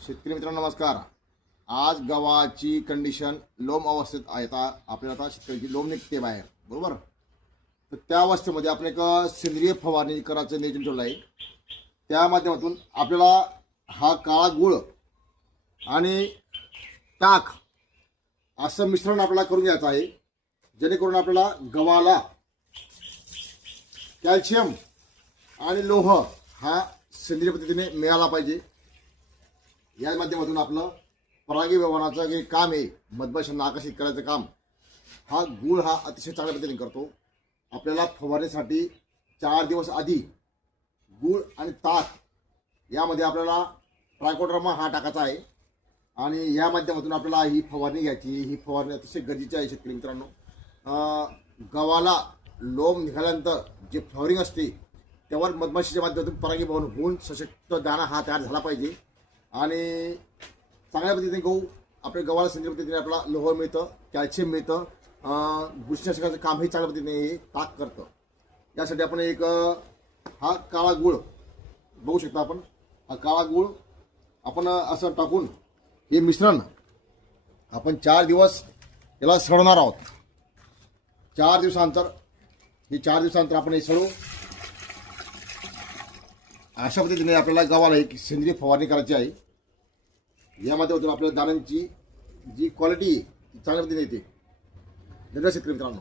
शेतकरी मित्रांनो नमस्कार। आज गव्हाची कंडिशन लोम अवस्थेत आहे। आपल्याला आता शेतकऱ्याची लोम निघते बाहेर, बरोबर। तर त्या अवस्थेमध्ये आपण एक सेंद्रिय फवारणी करायचं नियोजन ठेवलं आहे। त्या माध्यमातून आपल्याला हा काळा गुळ आणि ताक असं मिश्रण आपल्याला करून घ्यायचं आहे, जेणेकरून आपल्याला गव्हाला कॅल्शियम आणि लोह हा सेंद्रिय पद्धतीने मिळाला पाहिजे। या माध्यमातून आपलं परागी व्यवहाराचं जे काम आहे, मधमाशांना आकर्षित करायचं काम हा गुळ हा अतिशय चांगल्या पद्धतीने करतो। आपल्याला फवारणीसाठी 4 दिवस आधी गुळ आणि ताक यामध्ये आपल्याला ट्रायकोडर्मा हा टाकायचा आहे आणि या माध्यमातून आपल्याला ही फवारणी घ्यायची। ही फवारणी अतिशय गरजेची आहे शेतकरी मित्रांनो। गव्हाला लोम निघाल्यानंतर जे फ्लॉवरिंग असते त्यावर मधमाशीच्या माध्यमातून परागी व्यवहार होऊन सशक्त दाणा हा तयार झाला पाहिजे आणि चांगल्या पद्धतीने गहू आपल्या गव्हाला सेंद्रिय पद्धतीने आपल्याला लोह मिळतं, कॅल्शियम मिळतं, बुरशीनाशकाचं कामही चांगल्या पद्धतीने हे ताक करतं। यासाठी आपण एक हा काळा गुळ बघू शकता। आपण हा काळा गुळ आपण असं टाकून हे मिश्रण आपण 4 दिवस याला सळवणार आहोत। 4 दिवसानंतर आपण हे सळू। अशा पद्धतीने आपल्याला गव्हाला एक सेंद्रिय फवारणी करायची आहे। या माध्यमातून आपल्या दाण्यांची जी क्वालिटी चांगल्या पद्धतीने येते। धन्यवाद शेतकरी मित्रांनो।